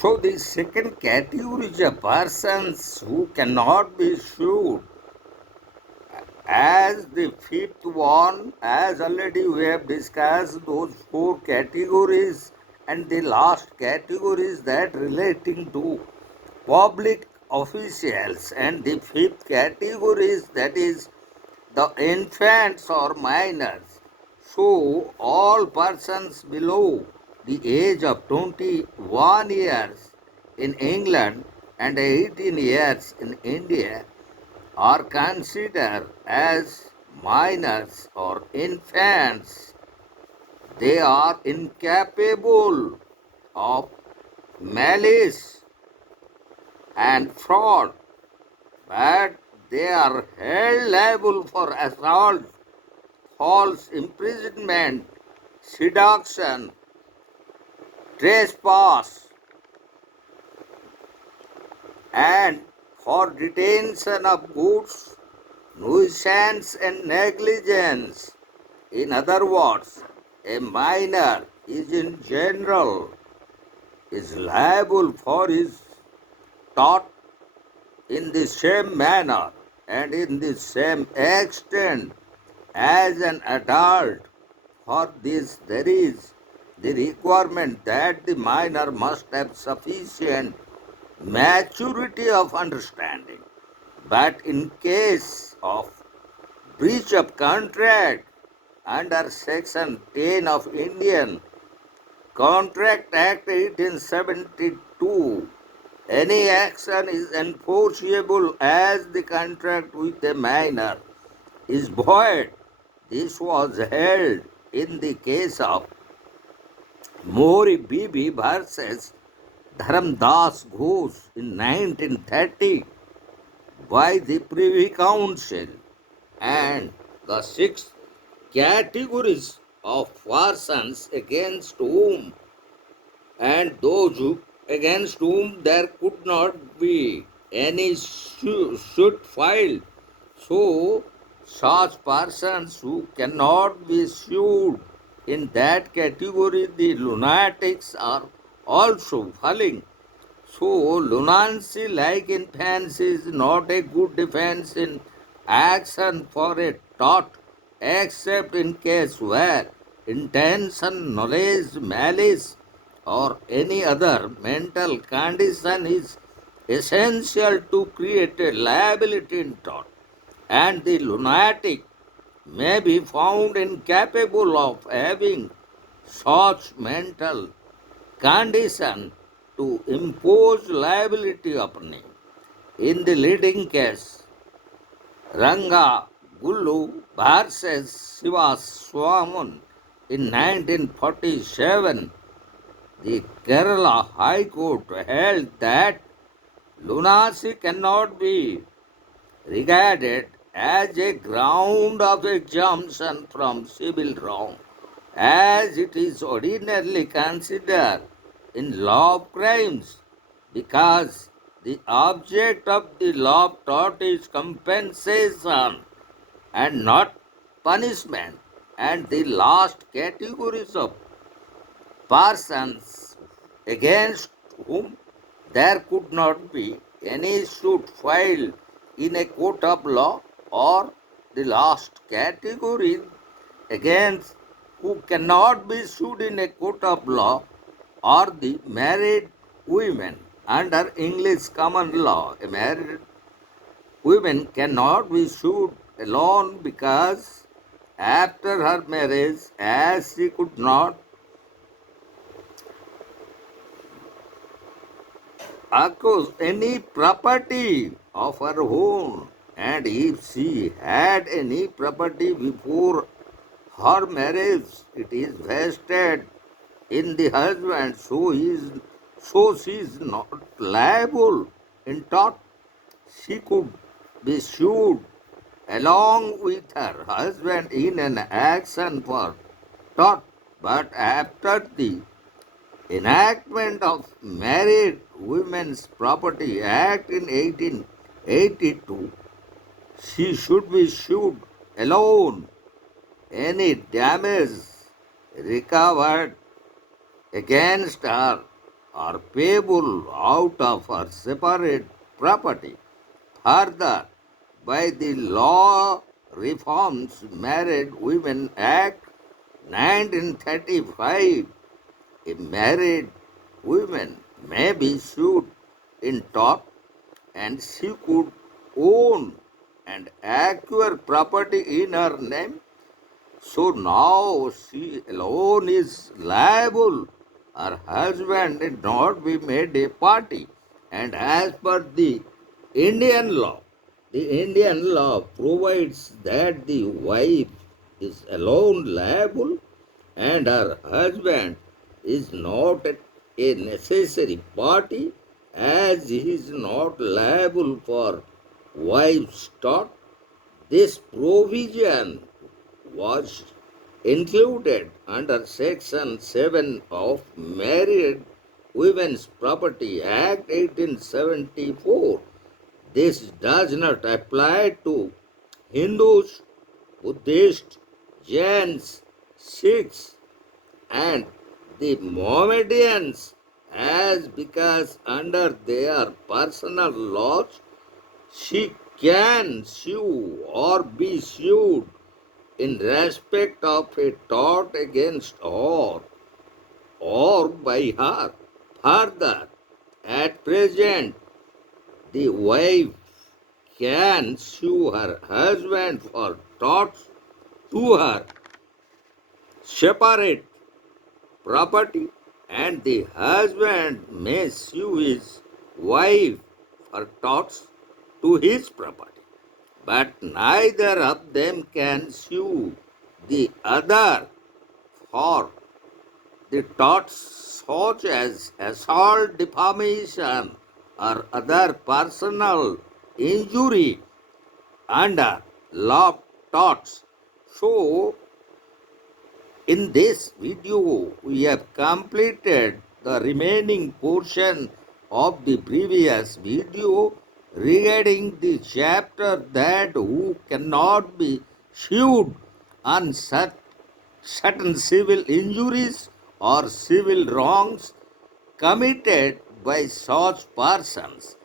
So the second category is a persons who cannot be sued. As the fifth one, as already we have discussed those four categories, and the last category is that relating to public officials, and the fifth category is that is the infants or minors. So all persons below the age of 21 years in England and 18 years in India are considered as minors or infants. They are incapable of malice and fraud, but they are held liable for assault, false imprisonment, seduction, trespass, and for detention of goods, nuisance, and negligence. In other words, a minor is in general is liable for his tort in the same manner and in the same extent as an adult. For this, there is the requirement that the minor must have sufficient maturity of understanding. But in case of breach of contract under Section 10 of Indian Contract Act 1872, any action is enforceable as the contract with a minor is void. This was held in the case of Mori Bibi versus Dharamdas Ghosh in 1930 by the Privy Council. And the six categories of persons against whom and those against whom there could not be any suit filed. So, such persons who cannot be sued in that category, the lunatics are also falling. So, lunacy like infancy is not a good defense in action for a tort, except in case where intention, knowledge, malice, or any other mental condition is essential to create a liability in tort, and the lunatic may be found incapable of having such mental condition to impose liability upon him. In the leading case, Ranagangulu versus Sevaswan in 1947, the Kerala High Court held that lunacy cannot be regarded as a ground of exemption from civil wrong, as it is ordinarily considered in law of crimes, because the object of the law of tort is compensation and not punishment, and the last categories of persons against whom there could not be any suit filed in a court of law, or the last category against who cannot be sued in a court of law are the married women under English common law. A married woman cannot be sued alone because after her marriage, as she could not acquire any property of her own, and if she had any property before her marriage, it is vested in the husband, so she is not liable in tort. She could be sued along with her husband in an action for tort, but after the enactment of Married Women's Property Act in 1882, she should be sued alone. Any damage recovered against her are payable out of her separate property. Further, by the Law Reforms Married Women Act 1935, a married woman may be sued in tort and she could own and acquire property in her name. So now she alone is liable. Her husband need not be made a party. And as per the Indian law provides that the wife is alone liable and her husband is not a necessary party as he is not liable for wife's tort. This provision was included under Section 7 of Married Women's Property Act 1874. This does not apply to Hindus, Buddhists, Jains, Sikhs, and the Mohammedans as because under their personal laws she can sue or be sued in respect of a tort against her or by her. Further, at present, the wife can sue her husband for torts to her separate property, and the husband may sue his wife for torts to his property. But neither of them can sue the other for the torts such as assault, defamation, or other personal injury under law torts. So, in this video, we have completed the remaining portion of the previous video regarding the chapter that who cannot be sued on certain civil injuries or civil wrongs committed by such persons.